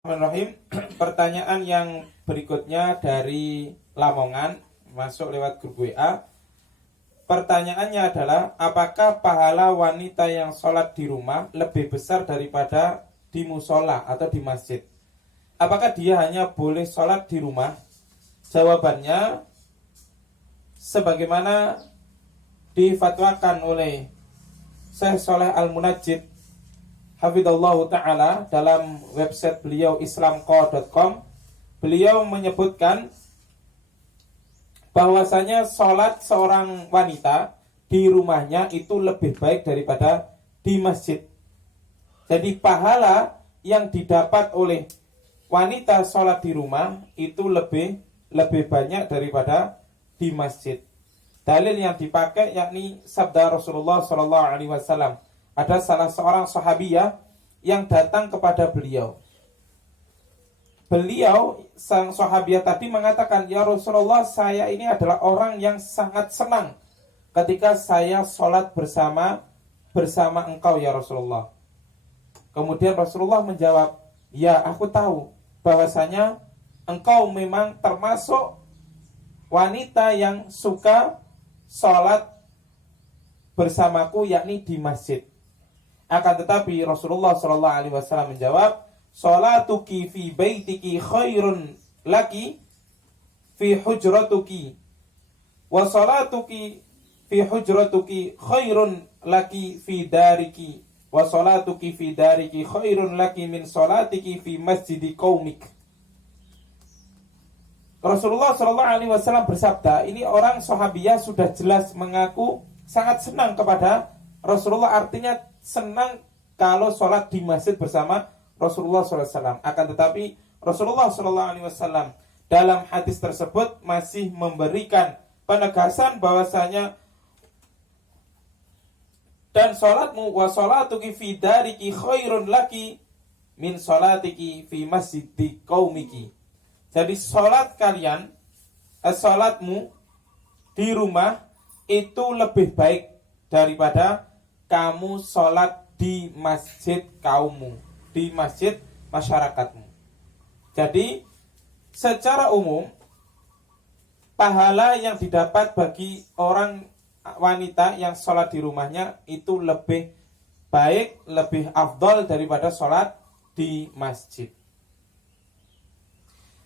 Bismillahirrahmanirrahim. Pertanyaan yang berikutnya dari Lamongan, masuk lewat grup WA. Pertanyaannya adalah, apakah pahala wanita yang sholat di rumah lebih besar daripada di musola atau di masjid? Apakah dia hanya boleh sholat di rumah? Jawabannya, sebagaimana difatwakan oleh Syekh Shaleh Al-Munajjid Hafidhallahu ta'ala dalam website beliau islamqa.com, beliau menyebutkan bahwasanya sholat seorang wanita di rumahnya itu lebih baik daripada di masjid. Jadi pahala yang didapat oleh wanita sholat di rumah itu lebih banyak daripada di masjid. Dalil yang dipakai yakni sabda Rasulullah SAW. Ada salah seorang sahabiyah yang datang kepada beliau. Beliau, sang sahabiyah tadi mengatakan, "Ya Rasulullah, saya ini adalah orang yang sangat senang ketika saya sholat bersama engkau ya Rasulullah." Kemudian Rasulullah menjawab, "Ya, aku tahu bahwasanya engkau memang termasuk wanita yang suka sholat bersamaku, yakni di masjid." Akan tetapi Rasulullah SAW menjawab, "Sholatuki fi baitiki khairun laki fi hujratuki, wa sholatuki fi hujratuki khairun laki fi dariki, wa sholatuki fi dariki khairun laki min sholatiki fi masjidi qaumik." Rasulullah SAW bersabda, ini orang sahabiyah sudah jelas mengaku sangat senang kepada Rasulullah, artinya senang kalau sholat di masjid bersama Rasulullah SAW. Akan tetapi Rasulullah SAW dalam hadis tersebut masih memberikan penegasan bahwasanya, dan sholatmu wa sholatuki fi dariki khairun laki min sholatiki fi masjidi qaumiki. Jadi sholat kalian, sholatmu di rumah itu lebih baik daripada kamu sholat di masjid kaummu, di masjid masyarakatmu. Jadi secara umum pahala yang didapat bagi orang wanita yang sholat di rumahnya itu lebih baik, lebih afdal daripada sholat di masjid.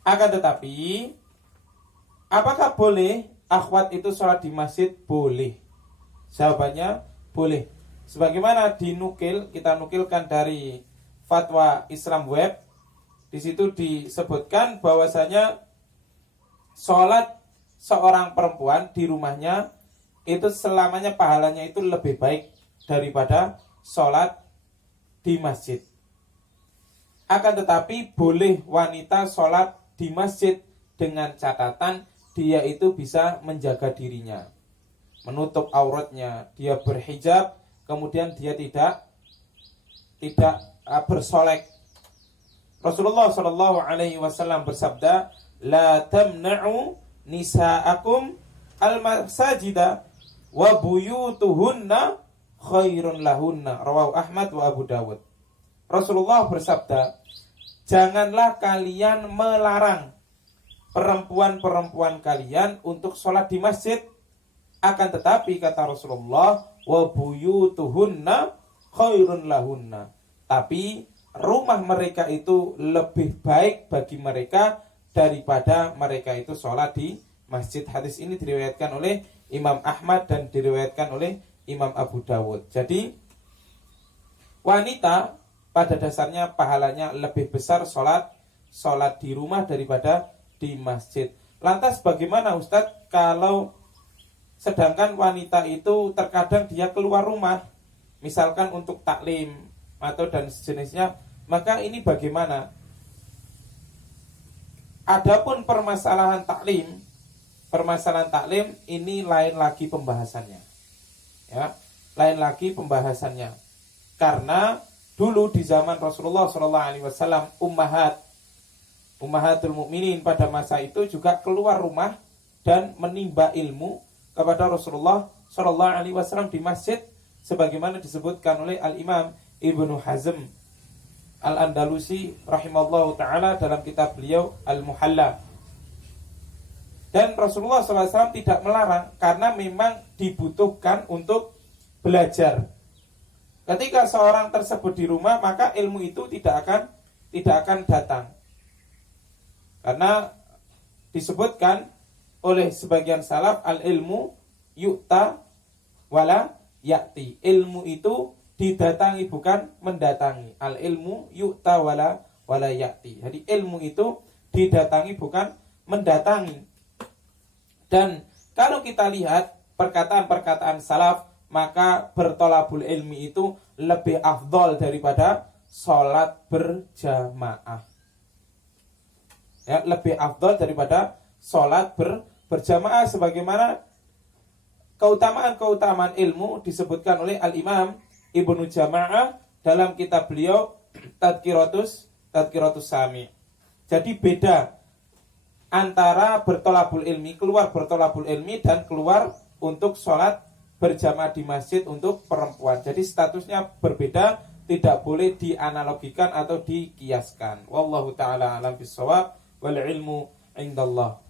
Akan tetapi, apakah boleh akhwat itu sholat di masjid? Boleh. Jawabannya boleh. Sebagaimana kita nukilkan dari fatwa Islam Web, di situ disebutkan bahwasanya sholat seorang perempuan di rumahnya itu selamanya pahalanya itu lebih baik daripada sholat di masjid. Akan tetapi boleh wanita sholat di masjid dengan catatan dia itu bisa menjaga dirinya, menutup auratnya, dia berhijab, kemudian dia tidak bersolek. Rasulullah SAW bersabda, "La tamna'u nisa'akum al-masajida wa buyutuhunna khairun lahunna." Rawahu Ahmad wa Abu Dawud. Rasulullah bersabda, janganlah kalian melarang perempuan-perempuan kalian untuk sholat di masjid. Akan tetapi kata Rasulullah, wa buyutuhunna khairun lahunna. Tapi rumah mereka itu lebih baik bagi mereka daripada mereka itu sholat di masjid. Hadis ini diriwayatkan oleh Imam Ahmad dan diriwayatkan oleh Imam Abu Dawud. Jadi wanita pada dasarnya pahalanya lebih besar sholat di rumah daripada di masjid. Lantas bagaimana Ustadz kalau sedangkan wanita itu terkadang dia keluar rumah, misalkan untuk taklim atau dan sejenisnya, maka ini bagaimana? Adapun permasalahan taklim ini lain lagi pembahasannya. Ya, lain lagi pembahasannya. Karena dulu di zaman Rasulullah SAW, ummahatul mukminin pada masa itu juga keluar rumah dan menimba ilmu kepada Rasulullah SAW di masjid, sebagaimana disebutkan oleh Al-Imam Ibnu Hazm Al-Andalusi rahimallahu ta'ala dalam kitab beliau Al-Muhalla. Dan Rasulullah SAW tidak melarang karena memang dibutuhkan untuk belajar. Ketika seorang tersebut di rumah, maka ilmu itu tidak akan datang. Karena disebutkan oleh sebagian salaf, al-ilmu yu'ta wala ya'ti. Ilmu itu didatangi bukan mendatangi. Al-ilmu yu'ta wala ya'ti. Jadi ilmu itu didatangi bukan mendatangi. Dan kalau kita lihat perkataan-perkataan salaf, maka bertolabul ilmi itu lebih afdol daripada sholat berjamaah. Ya, lebih afdol daripada sholat berjamaah, sebagaimana keutamaan-keutamaan ilmu disebutkan oleh Al-Imam Ibnu Jama'ah dalam kitab beliau Tadkiratus Sami. Jadi beda antara bertolabul ilmi, keluar bertolabul ilmi, dan keluar untuk sholat berjamaah di masjid untuk perempuan. Jadi statusnya berbeda, tidak boleh dianalogikan atau dikiaskan. Wallahu ta'ala alam bisawab, wal ilmu indallah.